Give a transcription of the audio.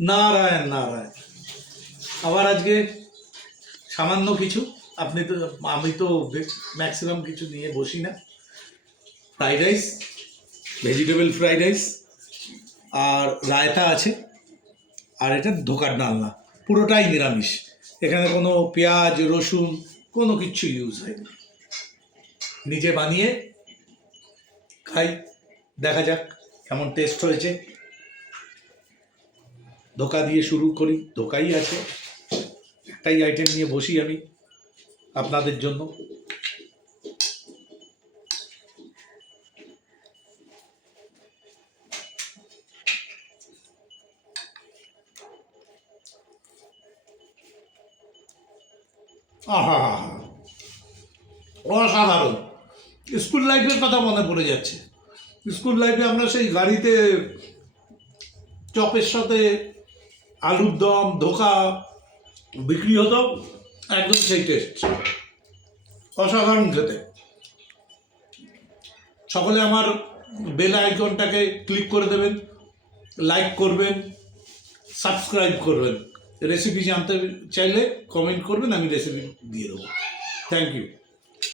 নারায়ণ নারায়ণ। আবার আজকে সামান্য কিছু, আপনি তো, আমি তো ম্যাক্সিমাম কিছু নিয়ে বসি না। Fried rice, vegetable fried rice, আর রায়তা আছে, আর এটা ধোকার ডালনা, পুরোটাই নিরামিষ। এখানে কোনো পেঁয়াজ রসুন কোনো কিচ্ছু ইউজ হয়নি। নিজে বানিয়ে খাই, দেখা যাক কেমন টেস্ট হয়েছে। ধোকা দিয়ে শুরু করি, ধোকাই আছে, একটাই আইটেম নিয়ে বসি আমি আপনাদের জন্য। আহা, অসাধারণ। স্কুল লাইফের কথা মনে পড়ে যাচ্ছে। স্কুল লাইফে আমরা সেই গাড়িতে চপের সাথে আলুর দম, ধোকা বিক্রি হতো, একদম সেই টেস্ট, অসাধারণ খেতে। সকলে আমার বেল আইকনটাকে ক্লিক করে দেবেন, লাইক করবেন, সাবস্ক্রাইব করবেন। রেসিপি জানতে চাইলে কমেন্ট করবেন, আমি রেসিপি দিয়ে দেবো। Thank you.